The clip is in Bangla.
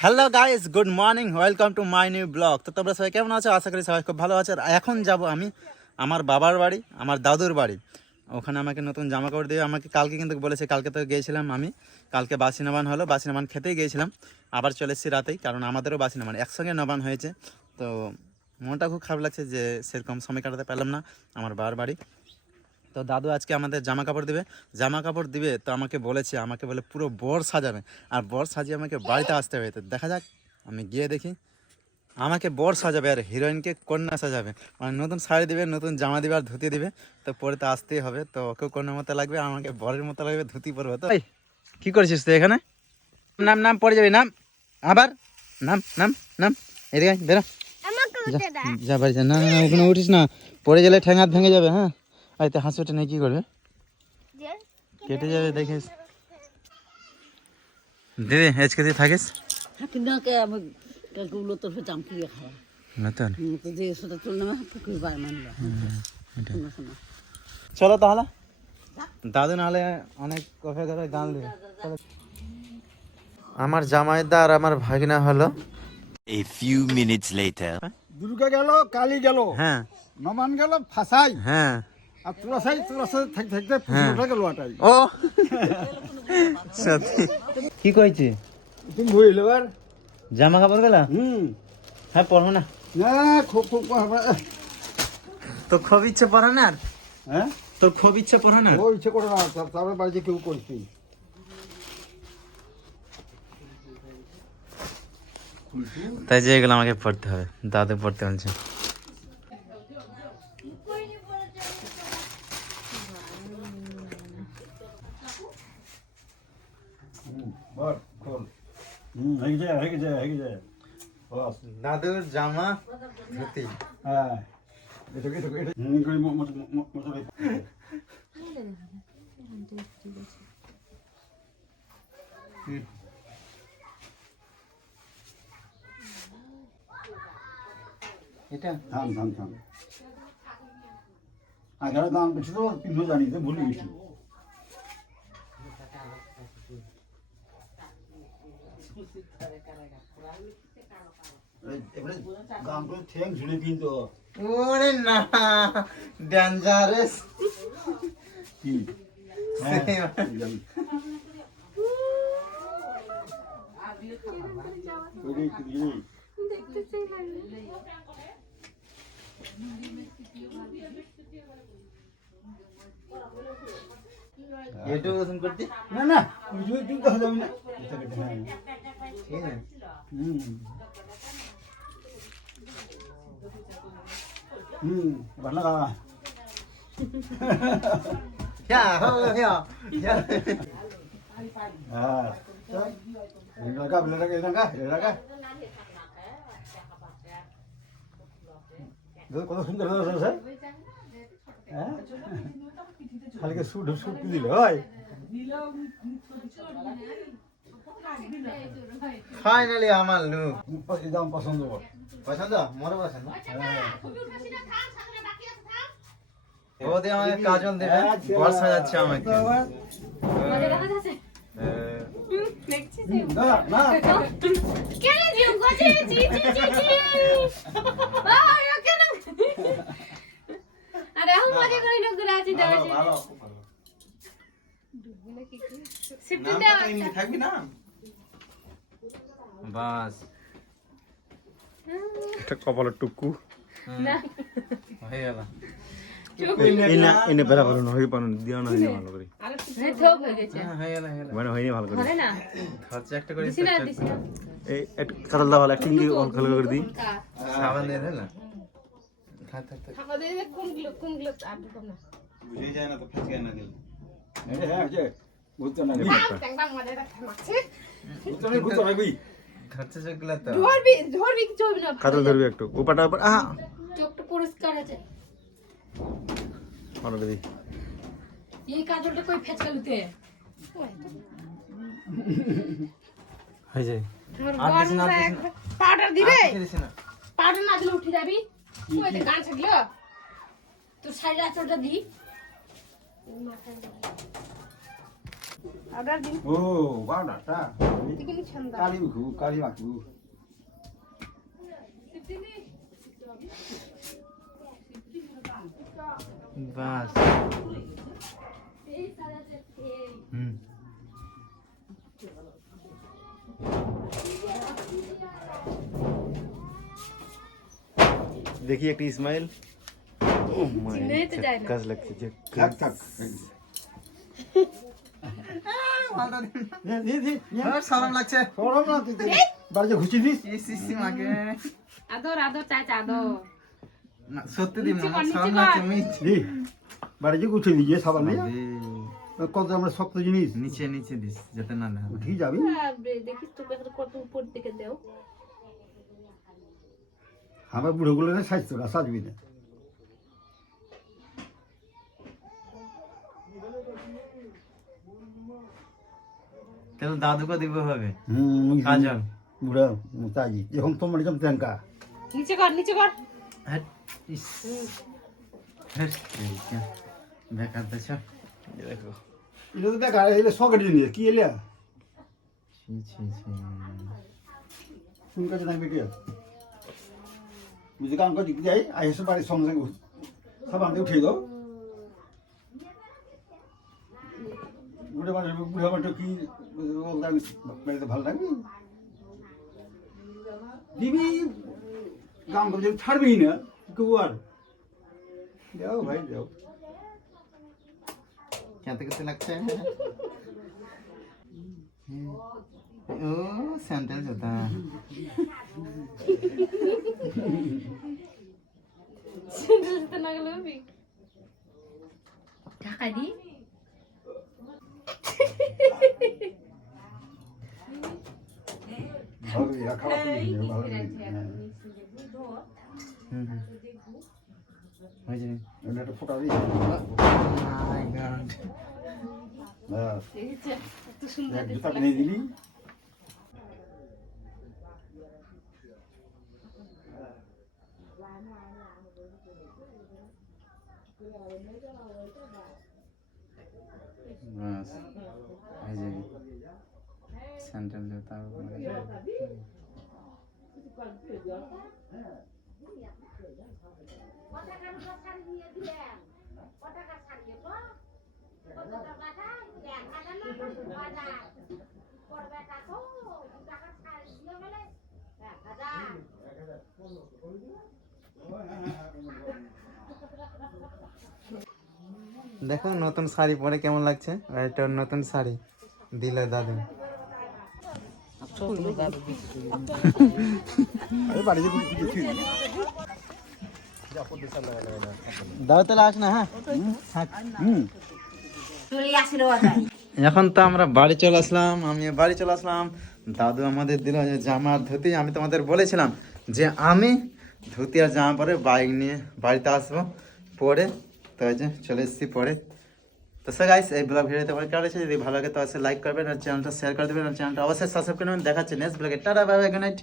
Hello guys, good morning, welcome to my new blog. তো তোমরা সবাই কেমন আছো? আশা করি সবাই খুব ভালো আছো। আর এখন যাব আমি আমার বাবার বাড়ি, আমার দাদুর বাড়ি। ওখানে আমাকে নতুন জামা কাপড় দিয়ে আমাকে কালকে কিন্তু বলেছে, কালকে তো গিয়েছিলাম আমি, কালকে বাসি নবান হলো, বাসি নবান খেতেই গিয়েছিলাম, আবার চলে এসেছি রাতেই, কারণ আমাদেরও বাসি নবান একসঙ্গে নবান হয়েছে। তো মনটা খুব খারাপ লাগছে যে সেরকম সময় কাটাতে পারলাম না আমার বাবার বাড়ি। তো দাদু আজকে আমাদের জামা কাপড় দিবে, তো আমাকে বলেছে, আমাকে বলে পুরো বর সাজাবে, আর বর সাজিয়ে আমাকে বাড়িতে আসতে হবে। তো দেখা যাক, আমি গিয়ে দেখি। আমাকে বর সাজাবে আর হিরোইনকে কন্যা সাজাবে, মানে নতুন শাড়ি দিবে, নতুন জামা দিবে আর ধুতি দিবে। তো পরে তো আসতেই হবে, তো ওকেও কন্যার মতো লাগবে, আমাকে বরের মতো লাগবে, ধুতি পরবে। তো কি করছিস তুই এখানে? নাম নাম পড়ে যাবি, নাম আবার, নাম নাম নাম, এদিকে বেরো, যা বাড়ি যা। না না না, ওখানে উঠিস না, পড়ে গেলে ঠ্যাং হাত ভেঙে যাবে। হ্যাঁ, আইতে হাসুটা নিয়ে কি করবে, কেটে যাবে দেখিস। দিদি আজকে তুই থাকিস চলো তাহলে, দাদু নাহলে অনেক কফি করে গান দিবে। আমার জামাইদা আর আমার ভাগিনা হলো। A few minutes later. Durga গেল, কালী গেল, হ্যাঁ নমান গেল, ফাঁসাই, হ্যাঁ আর তোরা থাকতে থাকতে পুজোটা গেল আটাই। ও সত্যি কি কইছি, তুমি বুঝলে এবার? জামা কাপড় গেলা? হ্যাঁ পরবো না, না খুব খুব তোর খুব ইচ্ছে পড়ে না? হ্যাঁ, তোর খুব ইচ্ছে পড়ে না? ও ইচ্ছে করে না, তারপরে বাড়িতে কেউ করছি। তাই যে এগুলো আমাকে পড়তে হবে, দাদু পড়তে বলছে। দাদুর জামা ধুতি, হ্যাঁ এটা থাম থাম থাম, আগে দাম কিছু তো কিন্তু জানি তো ভুলে গেছি। দামগুলো ঠ্যাং ঝুলে কিন্তু ওরে না, ডেঞ্জারাস। কি এটু ওজন করতে না না, তুই তুই দেখা যাবে না। ঠিক আছে। ভালো লাগা। হ্যাঁ হ্যাঁ হ্যাঁ লাগা বলে লাগা লাগা লাগা, কত সুন্দর আছে। হ্যাঁ খালিকে সুট সুট দিল হয়। ফাইনালি আমার লুক একদম পছন্দ কর। পছন্দ, মোর পছন্দ। ও দিয়ে আমাকে কাজল দেবে, বর সাজাচ্ছে আমাকে। না না থাকবি না বাস, এটা কপালের টুকু হয়ে গেল। এনে বেড়া ভালো না হয়ে পান দিও না ভালো করে। হ্যাঁ হয়ে গেল, হয়ে গেল, মানে হয়নি ভালো করে। খরচা একটা করে এই একটু কাটাল দাও, ভালো একটু ভালো করে দিই। সাবান দিয়ে দিলা, থাক থাক থাক, বুঝে যায় না তো, ফেসকে না দিল। হ্যাঁ যে বুঝতে না বুঝতে রাখবি, খরচা যেগুলো তো কাটাল ধরবি একটু ওপাটা উপর। আহা চোখটা পরিষ্কার আছে, ভালো করে দিই। এই কাজলটা কই ফেচকালুতে হয়ে যায়। পাউডার দিবে, পাউডার না দিলে উঠে যাবি। ওই তো গান থাকলো তোর শাড়ির আঁচলটা দি, ও বাড়াটা কালি মুখু কালি মাখু বাস হুম देखिए एक स्माइल চিনেই তো যায় না। কাজ লাগছে যে থাক থাক সালাম লাগছে সরম না তুই বাড়িতে ঘুষি দিস সিসি মাকে আদর আদর চাচা আদর না সত্যি দিন নিচে কর, নিচে সালাম কর। লাগছে মিচ দি বাড়িতে গুছিয়ে দিয়ে সাবান নিয়ে কত আমরা শক্ত জিনিস নিচে নিচে দিস যাতে না না উঠি যাবি দেখিস তোকে কত উপর দিকে দেও আমার বুড়ো গুলো না সাজতো না সাজবি না তাহলে দাদুকে দিব হবে হুম কাজল বুড়া তাজি যখন তোমার যেমন তেঙ্কা নিচে কর নিচে কর হ্যাট ইস হ্যাট বেকার দেছ দেখো এটা তো দেখা এলে সকেট জিনিস কি এলে ছি ছি ছি শুন কাছে না বেটিয়া বুঝে কাম করে যাই আইসে বাড়ির সঙ্গে সঙ্গে সাবান দিয়ে উঠে দাও বুড়ে মানুষ বুড়ে মানুষ কি বাড়িতে ভালো লাগবে দিবি কাম করে যদি ছাড়বেই না কেউ আর যাও ভাই যাও খেতে খেতে লাগছে ও স্যান্ডেল জুতা সেটা না গেলে হবে ঢাকা দি ভালো খাওয়া ভালো হুম হুম হয়ে যাবে একটা ফোটা দিই মাই গড দেখেছে এত সুন্দর জুতা কিনে দিলি বাস হয়ে যাবে স্যান্ডেল জুতা দেখো নতুন শাড়ি পরে কেমন লাগছে আর এটা ওর নতুন শাড়ি দিলে দাদু আরে বাড়িতে কিছু দাও তাহলে আস না হ্যাঁ হুম এখন তো আমরা বাড়ি চলে আসলাম আমি বাড়ি চলে আসলাম দাদু আমাদের দিল যে জামা আর ধুতি আমি তোমাদের বলেছিলাম যে আমি ধুতি আর জামা পরে বাইক নিয়ে বাড়িতে আসবো পরে তো এই যে চলে এসেছি পরে তো স্যার গাইস এই ব্লগ ভিডিওতে অনেক কাটেছে যদি ভালো লাগে তো অবশ্যই লাইক করবেন আর চ্যানেলটা শেয়ার করে দেবেন আর চ্যানেলটা অবশ্যই সাবস্ক্রাইব করে নেবেন দেখাচ্ছে নেক্সট ব্লগে tata bye bye good night